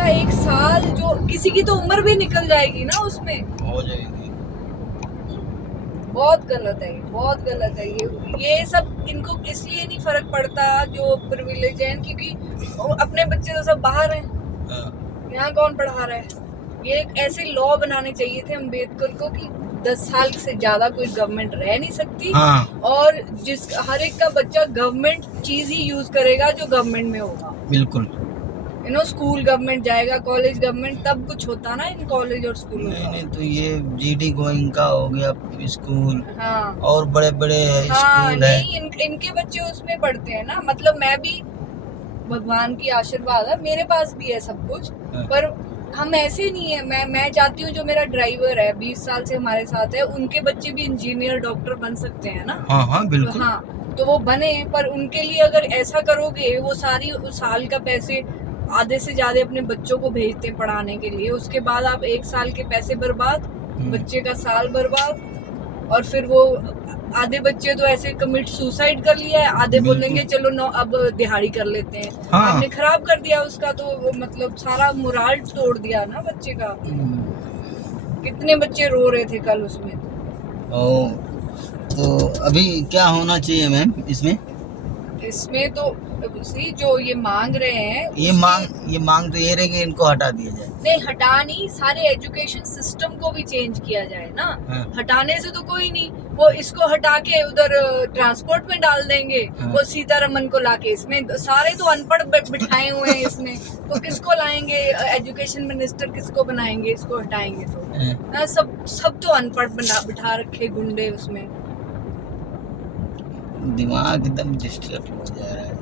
का एक साल, जो किसी की तो उम्र भी निकल जाएगी ना उसमें, हो जाएगी। बहुत गलत है, बहुत गलत है ये सब। इनको इसलिए नहीं फर्क पड़ता जो प्रिविलेज है, क्योंकि अपने बच्चे तो सब बाहर हैं, यहाँ कौन पढ़ा रहा है। ये एक ऐसे लॉ बनाने चाहिए थे अम्बेडकर को कि 10 साल से ज्यादा कोई गवर्नमेंट रह नहीं सकती, और जिस हर एक का बच्चा गवर्नमेंट चीज ही यूज करेगा जो गवर्नमेंट में होगा। बिल्कुल। स्कूल गवर्नमेंट जाएगा, कॉलेज गवर्नमेंट, तब कुछ होता ना इन कॉलेज और स्कूलों का। नहीं तो ये जीडी गोइंग का हो गया स्कूल। हाँ, और बड़े बड़े स्कूल है। नहीं इनके बच्चे उसमें पढ़ते हैं ना। मतलब मैं भी, भगवान की आशीर्वाद है, मेरे पास भी है सब कुछ, पर हम ऐसे नहीं है। मैं चाहती हूँ जो मेरा ड्राइवर है 20 साल से हमारे साथ है, उनके बच्चे भी इंजीनियर डॉक्टर बन सकते हैं ना। हाँ बिल्कुल। तो वो बने, पर उनके लिए अगर ऐसा करोगे, वो सारी साल का पैसे आधे से ज्यादा अपने बच्चों को भेजते पढ़ाने के लिए, उसके बाद आप 1 साल के पैसे बर्बाद, बच्चे का साल बर्बाद, और फिर वो आधे बच्चे तो ऐसे कमिट सुसाइड कर लिया है, आधे बोलेंगे चलो अब दिहाड़ी कर लेते हैं। आपने खराब कर दिया उसका, तो मतलब सारा मोराल तोड़ दिया ना बच्चे का। कितने बच्चे रो रहे थे कल उसमें। तो अभी क्या होना चाहिए मैम इसमें तो जो ये मांग रहे हैं, ये मांग तो ये रहे कि इनको हटा दिया जाए। नहीं, हटा नहीं, सारे एजुकेशन सिस्टम को भी चेंज किया जाए ना। हटाने से तो कोई नहीं, वो इसको हटा के उधर ट्रांसपोर्ट में डाल देंगे। वो सीतारमन को लाके इसमें, सारे तो अनपढ़ बिठाए हुए हैं इसमें, तो किसको लाएंगे एजुकेशन मिनिस्टर, किसको बनाएंगे इसको हटाएंगे तो। सब तो अनपढ़ बिठा रखे गुंडे उसमें। दिमाग एकदम डिस्टर्ब हो जा रहा है।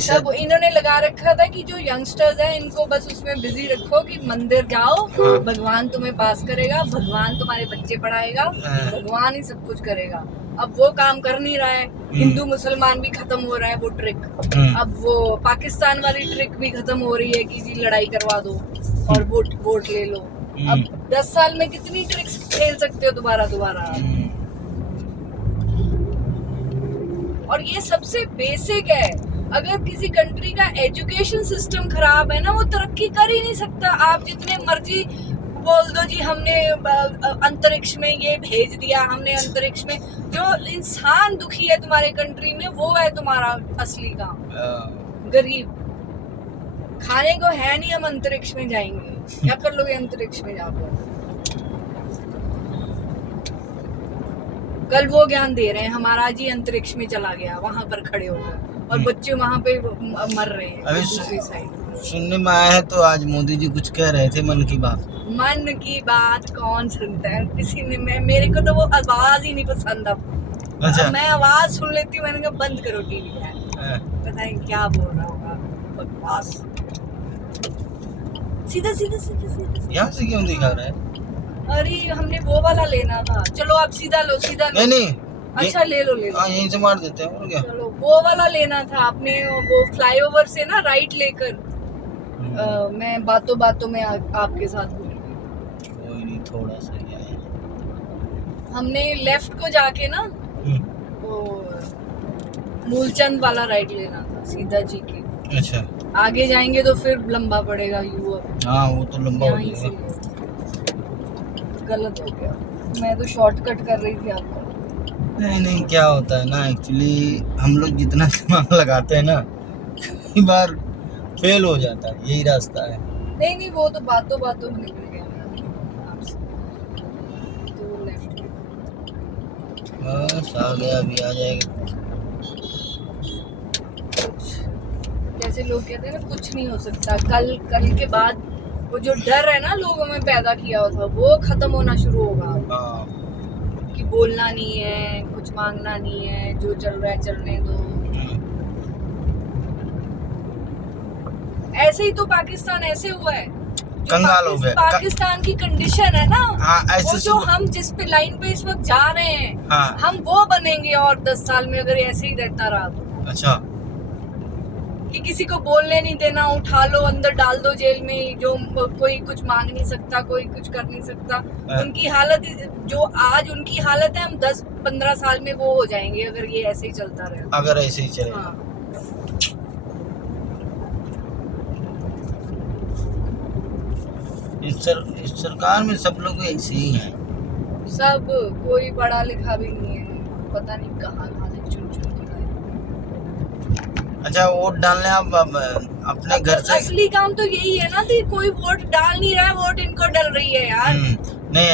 सब इन्होंने लगा रखा था कि जो यंगस्टर्स हैं इनको बस उसमें बिजी रखो कि मंदिर जाओ, भगवान तुम्हें पास करेगा, भगवान तुम्हारे बच्चे पढ़ाएगा, भगवान ही सब कुछ करेगा। अब वो काम कर नहीं रहा है। हिंदू मुसलमान भी खत्म हो रहा है वो ट्रिक। अब वो पाकिस्तान वाली ट्रिक भी खत्म हो रही है कि जी लड़ाई करवा दो और वोट ले लो। अब 10 साल में कितनी ट्रिक्स खेल सकते हो दोबारा। और ये सबसे बेसिक है। अगर किसी कंट्री का एजुकेशन सिस्टम खराब है ना, वो तरक्की कर ही नहीं सकता। आप जितने मर्जी बोल दो जी हमने अंतरिक्ष में ये भेज दिया, हमने अंतरिक्ष में, जो इंसान दुखी है तुम्हारे कंट्री में, वो है तुम्हारा असली काम। गरीब खाने को है नहीं, हम अंतरिक्ष में जाएंगे, क्या कर लोगे अंतरिक्ष में जाकर। कल वो ज्ञान दे रहे हैं, हमारा जी अंतरिक्ष में चला गया, वहां पर खड़े होकर, और बच्चे वहां पे मर रहे हैं दूसरी साइड। सुनने में आया है तो आज मोदी जी कुछ कह रहे थे मन की बात कौन सुनता है किसी ने। मेरे को तो वो आवाज ही नहीं पसंद। अब अच्छा, मैं आवाज सुन लेती हूँ, मैंने कहा बंद करो टीवी यार, पता नहीं क्या बोल रहा होगा, बकवास। सीधा यहाँ से क्यों दिखा रहा है? अरे हमने वो वाला लेना था। चलो आप सीधा लो। नहीं अच्छा ले लो। यहीं से मार देते हैं और क्या। चलो वो वाला लेना था आपने, वो फ्लाईओवर से ना राइट लेकर। मैं बातों में आपके साथ भूल गई। कोई नहीं, थोड़ा सा ही आया। हमने लेफ्ट को जाके ना वो मूलचंद वाला राइट लेना था, सीधा जी के। अच्छा, आगे जाएंगे तो फिर लंबा पड़ेगा वो तो लंबा हो जाएगा। गलत हो गया, मैं तो शॉर्टकट कर रही थी आपको। नहीं क्या होता है ना, एक्चुअली हम लोग जितना दिमाग लगाते हैं ना, कई बार फेल हो जाता है, यही रास्ता है। नहीं वो तो बातों में निकल गया तो लेफ्ट। बस आ गया, अभी आ जाएगा। जैसे लोग कहते हैं ना कुछ नहीं हो सकता, कल के बाद वो जो डर है ना लोगों में पैदा किया हुआ था, वो खत्म होना शुरू होगा। कि बोलना नहीं है, कुछ मांगना नहीं है, जो चल रहा है चलने दो। ऐसे ही तो पाकिस्तान ऐसे हुआ है, कंगाल हो गया। पाकिस्तान की कंडीशन है ना। ऐसे वो जो हम जिस पे लाइन पे इस वक्त जा रहे हैं, हम वो बनेंगे और 10 साल में, अगर ऐसे ही रहता रहा तो। अच्छा, कि किसी को बोलने नहीं देना, उठा लो अंदर डाल दो जेल में, जो कोई कुछ मांग नहीं सकता, कोई कुछ कर नहीं सकता। उनकी हालत जो आज उनकी हालत है, हम 10-15 साल में वो हो जाएंगे अगर ये ऐसे ही चलता रहे। अगर ऐसे ही चले। इस सरकार में सब लोग ऐसे ही हैं। सब कोई पढ़ा लिखा भी नहीं है, पता नहीं कहाँ कहाँ से चुन चुन के लाए। अच्छा, वोट डालने आप अपने घर से? असली काम तो यही है ना कि कोई वोट डाल नहीं रहा है, वोट इनको डल रही है यार। नहीं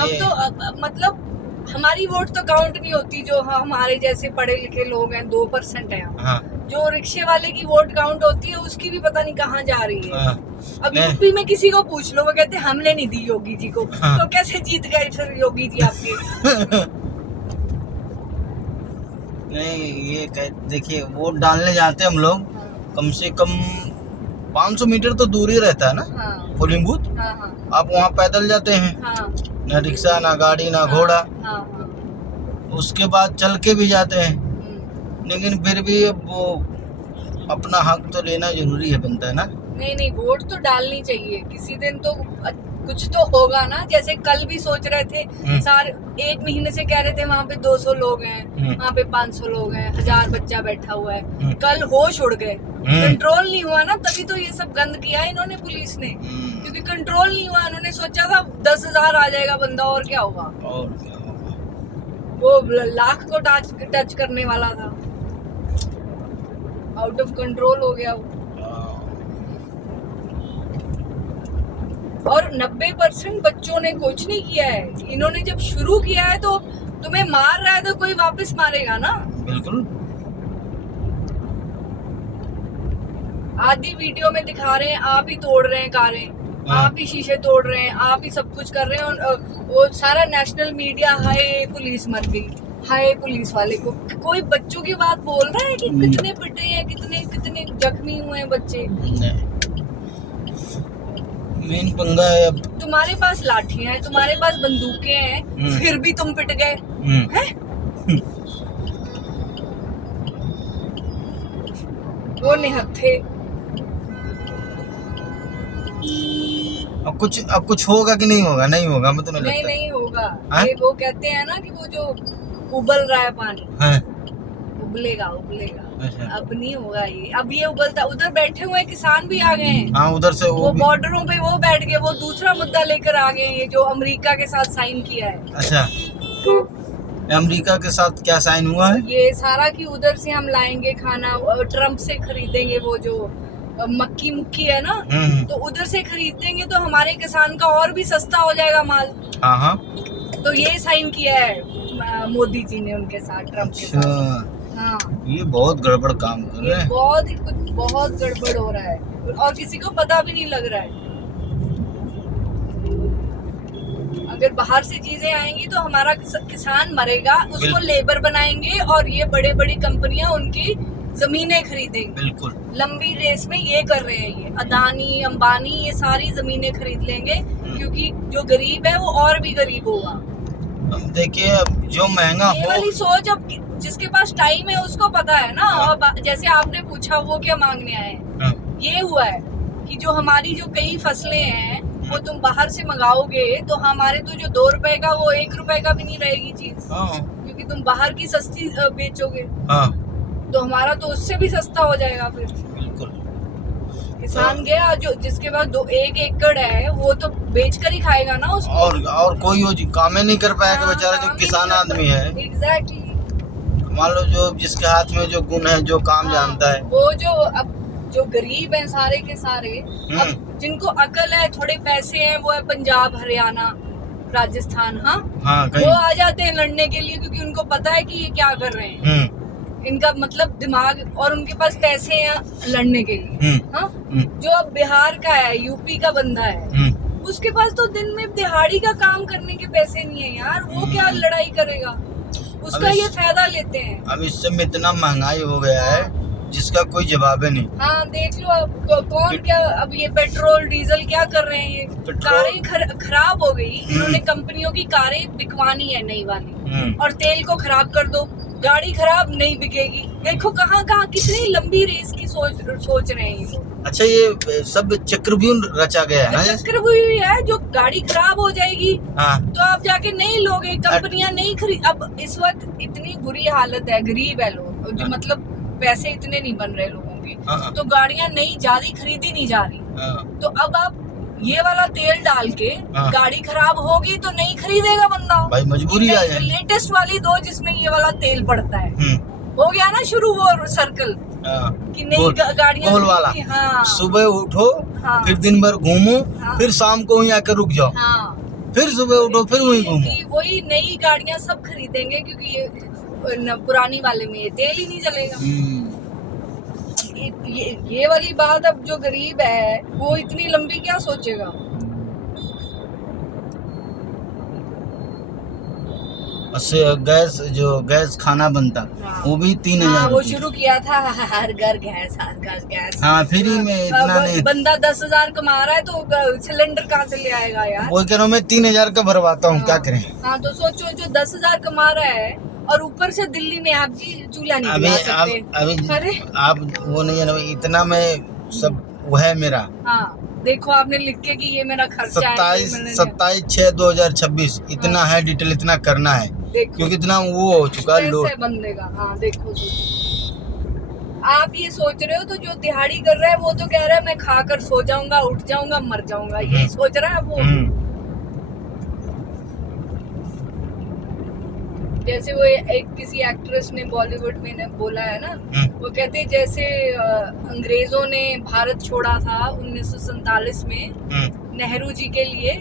हम तो मतलब हमारी वोट तो काउंट नहीं होती, जो हमारे जैसे पढ़े लिखे लोग हैं 2% है। हाँ। जो रिक्शे वाले की वोट काउंट होती है उसकी भी पता नहीं कहाँ जा रही है। हाँ। अब यूपी में किसी को पूछ लो, वो कहते हैं हमने नहीं दी योगी जी को। हाँ। तो कैसे जीत गए फिर योगी जी आपके? नहीं, ये देखिए, वोट डालने जाते हम लोग, कम से कम 500 मीटर तो दूर ही रहता है ना पोलिंग बूथ। आप वहाँ पैदल जाते हैं, ना रिक्शा, ना गाड़ी, ना घोड़ा। उसके बाद चल के भी जाते हैं, लेकिन फिर भी वो अपना हक तो लेना जरूरी है, बनता है ना। नहीं, वोट तो डालनी चाहिए। किसी दिन तो कुछ तो होगा ना। जैसे कल भी सोच रहे थे, सारे 1 महीने से कह रहे थे वहाँ पे 200 लोग हैं, वहाँ पे 500 लोग हैं, 1000 बच्चा बैठा हुआ है। कल होश उड़ गए, कंट्रोल नहीं हुआ ना, तभी तो ये सब गंद किया इन्होंने, पुलिस ने। क्योंकि कंट्रोल नहीं हुआ, इन्होंने सोचा था 10,000 आ जाएगा बंदा, और क्या होगा। वो लाख को टच करने वाला था, आउट ऑफ कंट्रोल हो गया वो। और 90% बच्चों ने कुछ नहीं किया है। इन्होंने जब शुरू किया है तो तुम्हें मार रहा है तो कोई वापस मारेगा ना। बिल्कुल। आधी वीडियो में दिखा रहे हैं आप ही तोड़ रहे हैं कारें, आप ही शीशे तोड़ रहे हैं, आप ही सब कुछ कर रहे हैं। और वो सारा नेशनल मीडिया, हाय पुलिस मर गई, हाय पुलिस वाले को। कोई बच्चों की बात बोल रहा है कि कितने पिटे हैं, कितने जख्मी हुए हैं बच्चे। मेन पंगा है अब। तुम्हारे पास लाठियां हैं, तुम्हारे पास बंदूकें हैं, फिर भी तुम पिट गए हैं। वो निहत्थे। अब कुछ होगा कि नहीं होगा? नहीं होगा, मैं तो नहीं होगा। ये वो कहते हैं ना कि वो जो उबल रहा है पानी, उबलेगा। अच्छा। अब नहीं होगा ये। अब ये उबलता, उधर बैठे हुए किसान भी आ गए हैं। हाँ, उधर से वो बॉर्डरों पे वो बैठ गए, वो दूसरा मुद्दा लेकर आ गए हैं जो अमेरिका के साथ साइन किया है। अच्छा, अमेरिका के साथ क्या साइन हुआ है? ये सारा कि उधर से हम लाएंगे खाना, ट्रम्प से खरीदेंगे, वो जो मक्की मुक्की है ना, तो उधर से खरीदेंगे तो हमारे किसान का और भी सस्ता हो जाएगा माल। हाँ। तो ये साइन किया है मोदी जी ने उनके साथ, ट्रम्प के साथ। हाँ, ये बहुत गड़बड़ काम कर रहे हैं। बहुत गड़बड़ हो रहा है और किसी को पता भी नहीं लग रहा है। अगर बाहर से चीजें आएंगी तो हमारा किसान मरेगा, उसको लेबर बनाएंगे और ये बड़ी कंपनियां उनकी जमीनें खरीदेंगी। बिल्कुल लंबी रेस में ये कर रहे हैं, ये अदानी अंबानी ये सारी जमीनें खरीद लेंगे, क्योंकि जो गरीब है वो और भी गरीब होगा। अब देखिए, अब जो महंगा ये वाली सोच अब जिसके पास टाइम है उसको पता है ना। और जैसे आपने पूछा वो क्या मांगने आए हैं, ये हुआ है कि जो हमारी जो कई फसलें हैं वो तुम बाहर से मंगाओगे तो हमारे तो जो 2 रुपए का वो 1 रुपए का भी नहीं रहेगी चीज, क्योंकि तुम बाहर की सस्ती बेचोगे। तो हमारा तो उससे भी सस्ता हो जाएगा फिर। बिल्कुल। किसान गया जो जिसके पास 1 एकड़ है वो तो बेच कर ही खाएगा ना उसको। और कोई वो काम ही नहीं कर पाएगा बेचारा, जो किसान आदमी है। एग्जैक्टली। मान लो जो जिसके हाथ में जो गुण है, जो काम जानता है, वो जो गरीब हैं सारे के सारे, अब जिनको अकल है, थोड़े पैसे हैं, वो है पंजाब, हरियाणा, राजस्थान, वो आ जाते हैं लड़ने के लिए, क्योंकि उनको पता है कि ये क्या कर रहे हैं। इनका मतलब दिमाग, और उनके पास पैसे हैं लड़ने के लिए। जो अब बिहार का है, यूपी का बंदा है, उसके पास तो दिन में दिहाड़ी का काम करने के पैसे नहीं है यार, वो क्या लड़ाई करेगा। उसका ये फायदा लेते हैं। अब इस समय इतना महंगाई हो गया है जिसका कोई जवाब है नहीं। हाँ, देख लो अब कौन क्या, अब ये पेट्रोल डीजल क्या कर रहे हैं, ये कारें खराब हो गई। इन्होंने कंपनियों की कारें बिकवानी है नई वाली, और तेल को खराब कर दो, गाड़ी खराब नहीं बिकेगी। देखो कहाँ कितनी लंबी रेस की सोच रहे हैं ये। अच्छा, ये सब चक्रव्यूह रचा गया है ना? चक्रव्यूह है, जो गाड़ी खराब हो जाएगी तो आप जाके नहीं लोगे, कंपनियां नहीं खरीद। अब इस वक्त इतनी बुरी हालत है, गरीब है लोग, जो मतलब पैसे इतने नहीं बन रहे लोगों के, तो गाड़ियां नई ज्यादा खरीदी नहीं जा रही। तो अब आप ये वाला तेल डाल के हाँ। गाड़ी खराब होगी तो नहीं खरीदेगा बंदा। भाई मजबूरी आ जाए। लेटेस्ट वाली दो जिसमें ये वाला तेल पड़ता है। हम्म। हो गया ना शुरू वो सर्कल हाँ। कि नई गाड़ियां गोल वाला। हाँ। सुबह उठो, हाँ। फिर दिन भर घूमो, हाँ। फिर शाम को वहीं आकर रुक जाओ, हाँ। फिर सुबह उठो, फिर वहीं घूमो। वही नई गाड़ियां सब खरीदेंगे क्योंकि ये पुरानी वाले में ये तेल ही नहीं चलेगा। ये वाली बात अब जो गरीब है वो इतनी लंबी क्या सोचेगा। गैस खाना बनता, हाँ। वो भी 3,000 वो शुरू किया था हर घर गैस, हर घर गैस। हाँ, फ्री में इतना नहीं। बंदा 10,000 कमा रहा है तो सिलेंडर कहाँ से ले आएगा यार। वो कह रहा हूँ मैं 3,000 का भरवाता हूँ, क्या करें। हाँ तो सोचो जो 10,000 कमा रहा है और ऊपर से दिल्ली में आप जी चूल्हा नहीं जला सकते। अभी आप वो नहीं है ना, इतना मैं सब वो है मेरा। हाँ देखो आपने लिख के कि ये मेरा खर्चा है। 27/6/2026 इतना है डिटेल, इतना करना है क्योंकि इतना वो हो चुका है लोड बंदे का। हाँ देखो आप ये सोच रहे हो तो जो दिहाड़ी कर रहा है वो तो कह रहा है मैं खाकर सो जाऊंगा, उठ जाऊंगा, मर जाऊंगा, यही सोच रहा है वो। जैसे वो एक किसी एक्ट्रेस ने बॉलीवुड में ने बोला है ना, वो कहते हैं जैसे अंग्रेजों ने भारत छोड़ा था 1947 में नेहरू जी के लिए,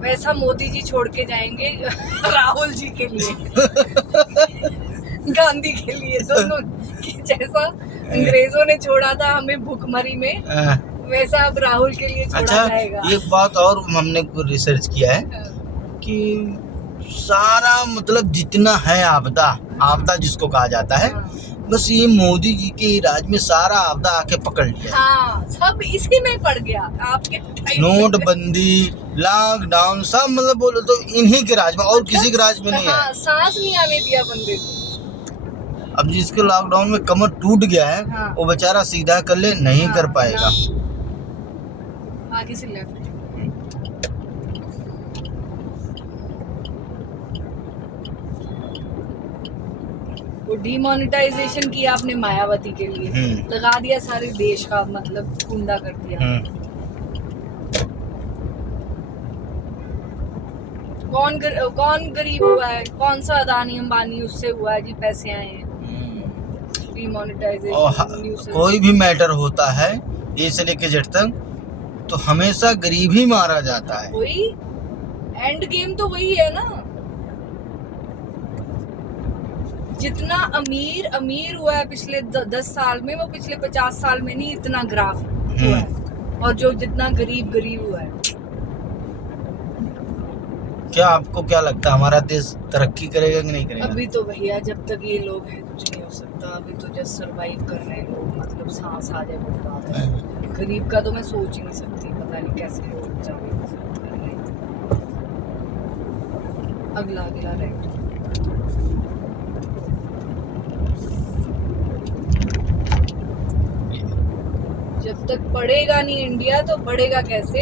वैसा मोदी जी छोड़ के जाएंगे राहुल जी के लिए गांधी के लिए, दोनों की जैसा अंग्रेजों ने छोड़ा था हमें भूखमरी में, वैसा अब राहुल के लिए छोड़ा जाएगा। ये बात और हमने रिसर्च किया है कि सारा मतलब जितना है आपदा जिसको कहा जाता है, बस ये मोदी जी के राज में सारा आपदा आके पकड़ लिया। हाँ, सब इसी में पड़ गया आपके नोटबंदी, लॉकडाउन, सब मतलब बोलो तो इन्हीं के राज में, और किसी के राज में नहीं है। सांस नहीं आने दिया बंदे को। अब जिसके लॉकडाउन में कमर टूट गया है, वो बेचारा सीधा कर ले नहीं कर पाएगा। आगे से लेफ्ट। वो डीमोनेटाइजेशन किया आपने मायावती के लिए, लगा दिया सारे देश का मतलब गुंडा कर दिया। कौन गरीब हुआ है, कौन सा अदानी अंबानी उससे हुआ है जी पैसे आए हैं डीमोनेटाइजेशन। कोई भी मैटर होता है ए से लेके जेड तक तो हमेशा गरीब ही मारा जाता है। वही एंड गेम तो वही है ना। जितना अमीर हुआ है पिछले 10 साल में, वो पिछले 50 साल में नहीं इतना ग्राफ हुआ है, और जो जितना गरीब हुआ है। क्या आपको क्या लगता है हमारा देश तरक्की करेगा कि नहीं करेगा? अभी तो भैया जब तक ये लोग हैं कुछ नहीं हो सकता। अभी तो जस्ट सरवाइव कर रहे हैं लोग, मतलब सांस आ जाए वो बात है। गरीब का तो मैं सोच ही नहीं सकती, पता नहीं कैसे लोग जाए। अगला राइट। जब तक पढ़ेगा नहीं इंडिया तो बढ़ेगा कैसे।